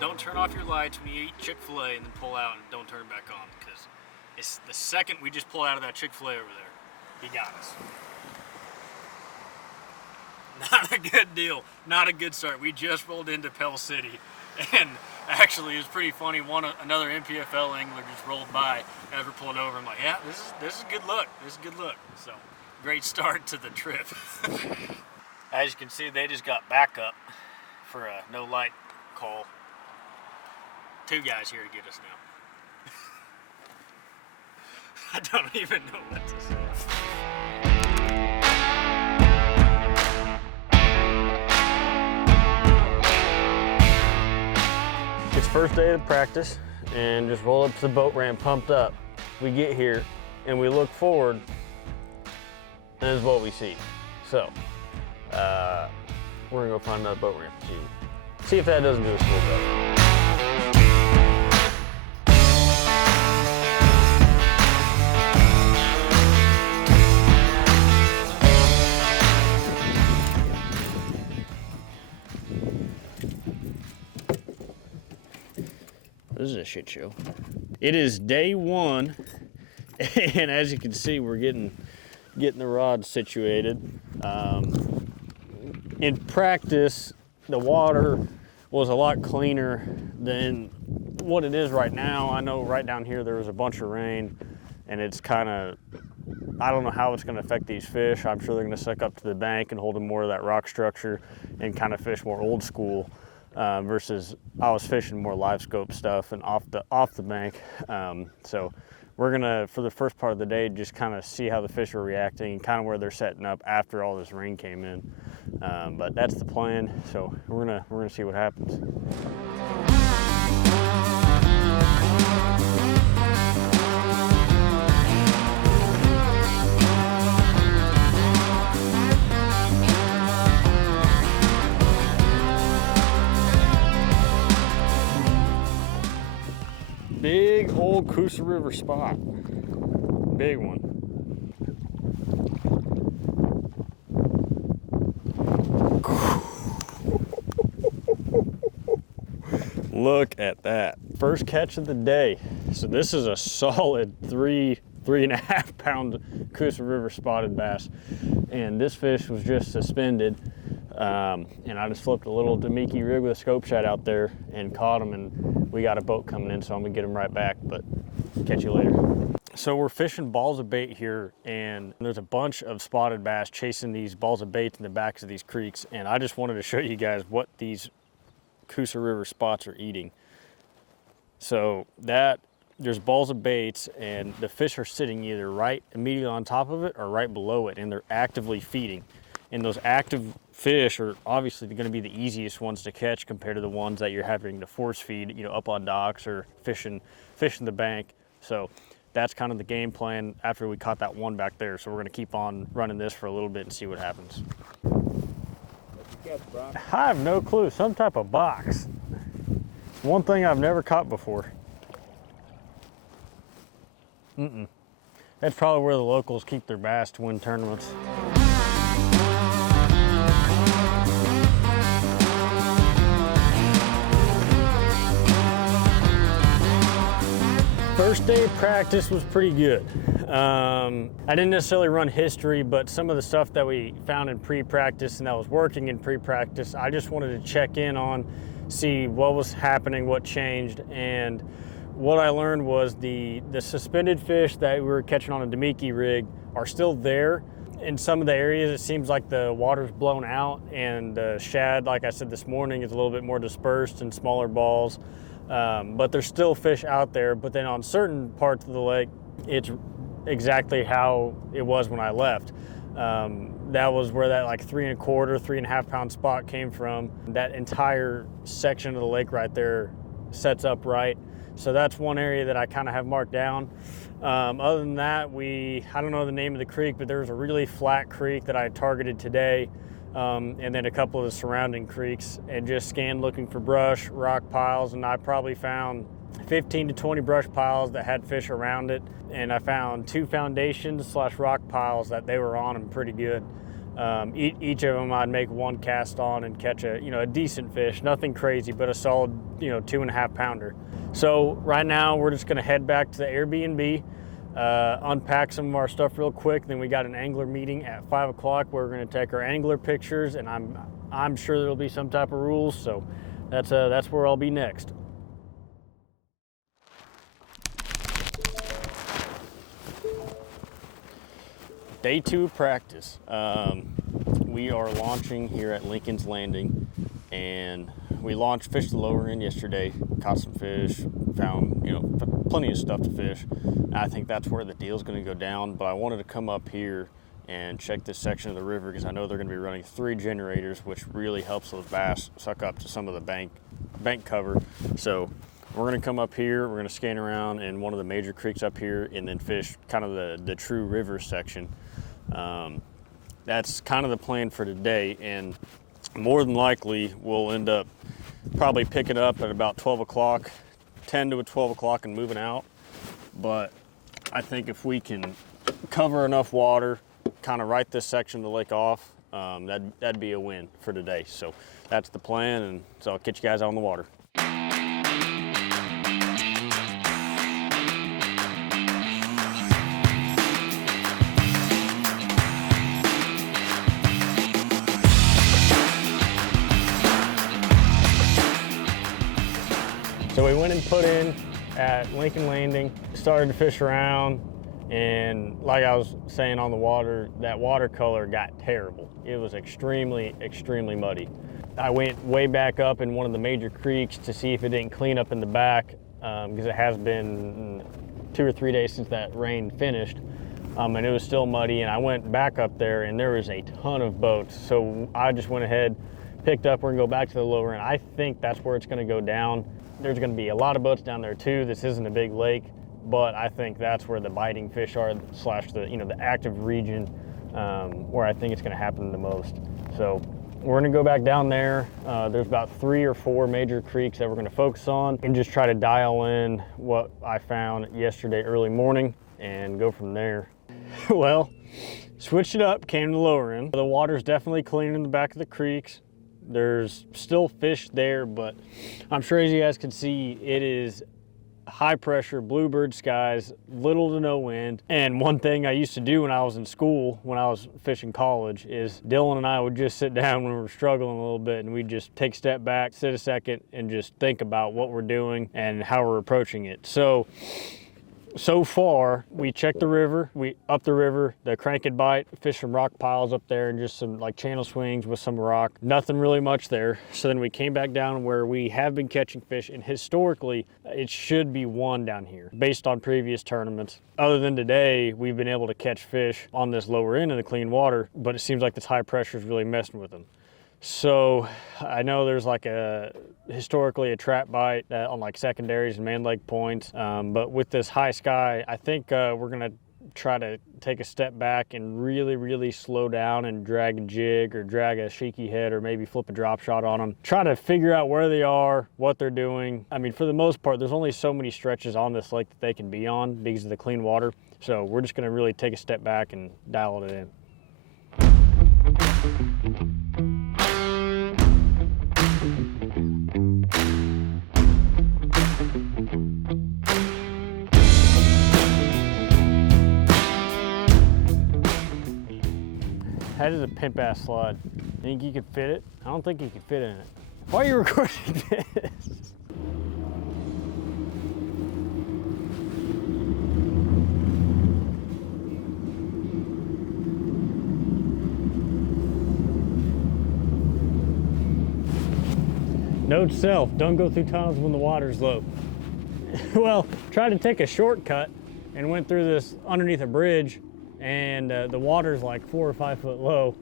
don't turn off your lights when you eat Chick-fil-A and then pull out and don't turn it back on, because it's the second we just pulled out of that Chick-fil-A over there, he got us. Not a good deal, not a good start. We just rolled into Pell City, and actually it was pretty funny. Another NPFL angler just rolled by as we're pulling over. I'm like, yeah, this is good luck. This is good luck. So, great start to the trip. As you can see, they just got backup for a no light call. 2 guys here to get us now. I don't even know what to say. It's first day of practice, and just roll up to the boat ramp pumped up. We get here and we look forward, and this is what we see. So we're gonna go find another boat ramp and see if that doesn't do us a little better. This is a shit show. It is day 1, and as you can see, we're getting the rod situated. In practice, the water was a lot cleaner than what it is right now. I know right down here there was a bunch of rain, and it's kind of, I don't know how it's going to affect these fish. I'm sure they're going to suck up to the bank and hold in more of that rock structure and kind of fish more old school. Versus I was fishing more live scope stuff and off the bank. So we're gonna, for the first part of the day, just kind of see how the fish are reacting and kind of where they're setting up after all this rain came in. But that's the plan. So we're gonna see what happens. Big old Coosa River spot. Big one. Look at that. First catch of the day. So this is a solid 3.5 pound Coosa River spotted bass. And this fish was just suspended. And I just flipped a little Damiki rig with a scope shot out there and caught him, and we got a boat coming in, so I'm gonna get him right back, but catch you later. So we're fishing balls of bait here, and there's a bunch of spotted bass chasing these balls of bait in the backs of these creeks, and I just wanted to show you guys what these Coosa River spots are eating. So there's balls of baits, and the fish are sitting either right immediately on top of it or right below it, and they're actively feeding. And those active fish are obviously going to be the easiest ones to catch compared to the ones that you're having to force feed, you know, up on docks or fishing the bank. So that's kind of the game plan after we caught that one back there. So we're going to keep on running this for a little bit and see what happens. I have no clue. Some type of box. One thing I've never caught before. That's probably where the locals keep their bass to win tournaments. First day of practice was pretty good. I didn't necessarily run history, but some of the stuff that we found in pre-practice and that was working in pre-practice, I just wanted to check in on, see what was happening, what changed, and what I learned was the suspended fish that we were catching on a Damiki rig are still there. In some of the areas, it seems like the water's blown out, and the shad, like I said this morning, is a little bit more dispersed and smaller balls. But there's still fish out there, but then on certain parts of the lake, it's exactly how it was when I left. That was where that like 3.25–3.5 pound spot came from. That entire section of the lake right there sets up right. So that's one area that I kind of have marked down. Other than that, I don't know the name of the creek, but there was a really flat creek that I targeted today. And then a couple of the surrounding creeks, and just scanned looking for brush, rock piles, and I probably found 15 to 20 brush piles that had fish around it, and I found 2 foundations / rock piles that they were on them pretty good. Each of them I'd make one cast on and catch a decent fish, nothing crazy, but a solid 2.5 pounder. So right now we're just gonna head back to the Airbnb, unpack some of our stuff real quick. Then we got an angler meeting at 5 o'clock where we're gonna take our angler pictures, and I'm sure there'll be some type of rules. So that's where I'll be next. Day 2 of practice. We are launching here at Lincoln's Landing, and we fished the lower end yesterday, caught some fish, found plenty of stuff to fish. I think that's where the deal's going to go down, but I wanted to come up here and check this section of the river because I know they're going to be running 3 generators, which really helps those bass suck up to some of the bank cover. So we're going to come up here, we're going to scan around in one of the major creeks up here and then fish kind of the true river section. That's kind of the plan for today, and more than likely we'll end up probably picking up at about 12 o'clock, 10 to 12 o'clock and moving out. But I think if we can cover enough water, kind of write this section of the lake off, that'd be a win for today. So that's the plan, and so I'll catch you guys out on the water. So we went and put in at Lincoln Landing, started to fish around, and like I was saying on the water, that watercolor got terrible. It was extremely, extremely muddy. I went way back up in one of the major creeks to see if it didn't clean up in the back, because it has been 2 or 3 days since that rain finished, and it was still muddy. And I went back up there and there was a ton of boats. So I just went ahead, picked up, we're gonna go back to the lower end. I think that's where it's gonna go down. There's going to be a lot of boats down there too. This isn't a big lake, but I think that's where the biting fish are, slash the active region, where I think it's going to happen the most. So we're going to go back down there. There's about 3 or 4 major creeks that we're going to focus on and just try to dial in what I found yesterday early morning and go from there. Well, switched it up, came to the lower end. The water's definitely clean in the back of the creeks. There's still fish there, but I'm sure as you guys can see, it is high pressure, bluebird skies, little to no wind. And one thing I used to do when I was in school, when I was fishing college, is Dylan and I would just sit down when we were struggling a little bit, and we'd just take a step back, sit a second, and just think about what we're doing and how we're approaching it. So far, we checked the river, up the river, the cranked bite, fished some rock piles up there and just some like channel swings with some rock. Nothing really much there. So then we came back down where we have been catching fish, and historically, it should be 1 down here based on previous tournaments. Other than today, we've been able to catch fish on this lower end of the clean water, but it seems like this high pressure is really messing with them. So I know there's like historically a trap bite on like secondaries and man lake points, but with this high sky, I think we're gonna try to take a step back and really slow down and drag a jig or drag a shaky head or maybe flip a drop shot on them. Try to figure out where they are, what they're doing. I mean, for the most part, there's only so many stretches on this lake that they can be on because of the clean water. So we're just gonna really take a step back and dial it in. That is a pimp ass slide. Think you could fit it? I don't think you could fit in it. Why are you recording this? Note to self, don't go through tunnels when the water's low. Well, tried to take a shortcut and went through this underneath a bridge, and the water's like 4 or 5 foot low,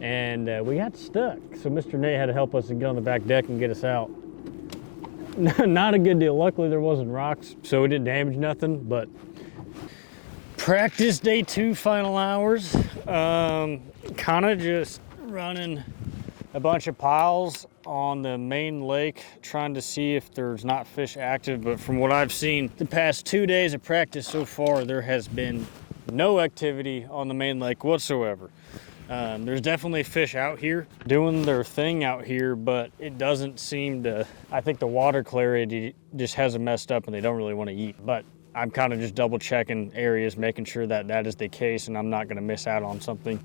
and we got stuck. So Mr. Nate had to help us and get on the back deck and get us out. Not a good deal. Luckily there wasn't rocks, so it didn't damage nothing, but practice day 2, final hours. Kind of just running a bunch of piles on the main lake, trying to see if there's not fish active, but from what I've seen the past 2 days of practice so far, there has been no activity on the main lake whatsoever. There's definitely fish out here doing their thing out here, but it doesn't seem to, I think the water clarity just hasn't messed up and they don't really want to eat. But I'm kind of just double checking areas, making sure that that is the case and I'm not going to miss out on something.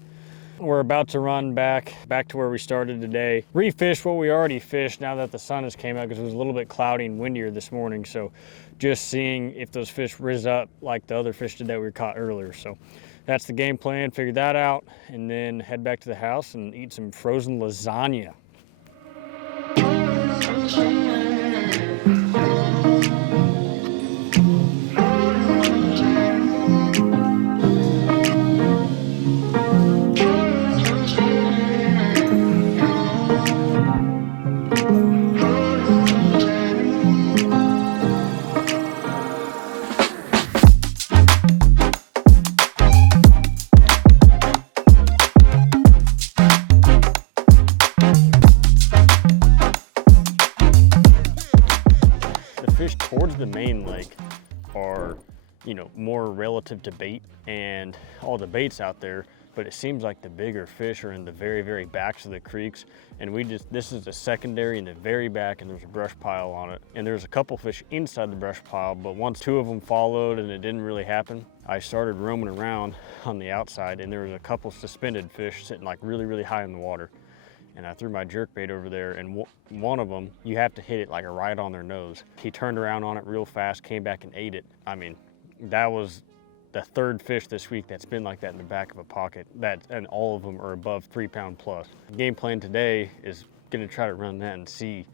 We're about to run back to where we started today. Refish what we already fished now that the sun has came out, because it was a little bit cloudy and windier this morning. So just seeing if those fish riz up like the other fish did that we caught earlier. So that's the game plan, figure that out, and then head back to the house and eat some frozen lasagna. Fish towards the main lake are, you know, more relative to bait and all the baits out there, but it seems like the bigger fish are in the very, very backs of the creeks. And this is the secondary in the very back, and there's a brush pile on it. And there's a couple fish inside the brush pile, but once two of them followed and it didn't really happen, I started roaming around on the outside, and there was a couple suspended fish sitting like really, really high in the water. And I threw my jerkbait over there, and one of them, you have to hit it like right on their nose. He turned around on it real fast, came back and ate it. I mean, that was the third fish this week that's been like that in the back of a pocket, and all of them are above 3 pound plus. Game plan today is gonna try to run that and see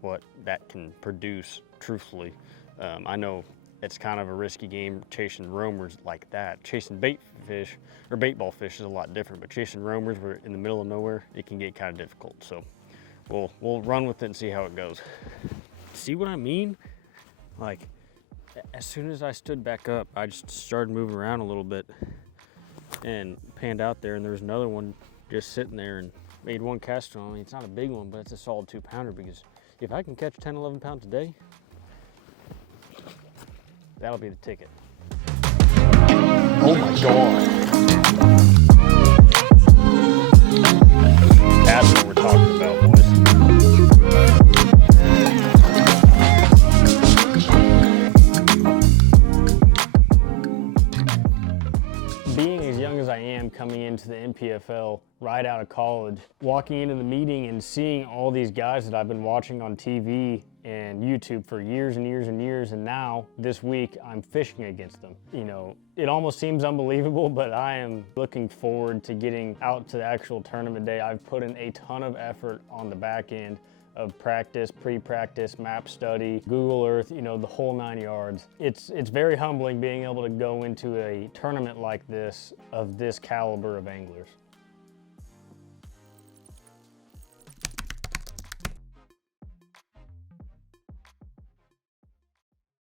what that can produce, truthfully. I know it's kind of a risky game chasing roamers like that. Chasing bait fish or bait ball fish is a lot different, but chasing roamers where in the middle of nowhere, it can get kind of difficult. So we'll run with it and see how it goes. See what I mean? Like, as soon as I stood back up, I just started moving around a little bit and panned out there, and there was another one just sitting there and made one cast on me. It's not a big one, but it's a solid 2 pounder, because if I can catch 10, 11 pounds a day, that'll be the ticket. Oh my God. That's what we're talking about, boys. Being as young as I am, coming into the NPFL right out of college, walking into the meeting and seeing all these guys that I've been watching on TV and YouTube for years and years and years, and now this week I'm fishing against them. You know, it almost seems unbelievable, but I am looking forward to getting out to the actual tournament day. I've put in a ton of effort on the back end of practice, pre-practice, map study, Google Earth, you know, the whole 9 yards. It's very humbling being able to go into a tournament like this of this caliber of anglers.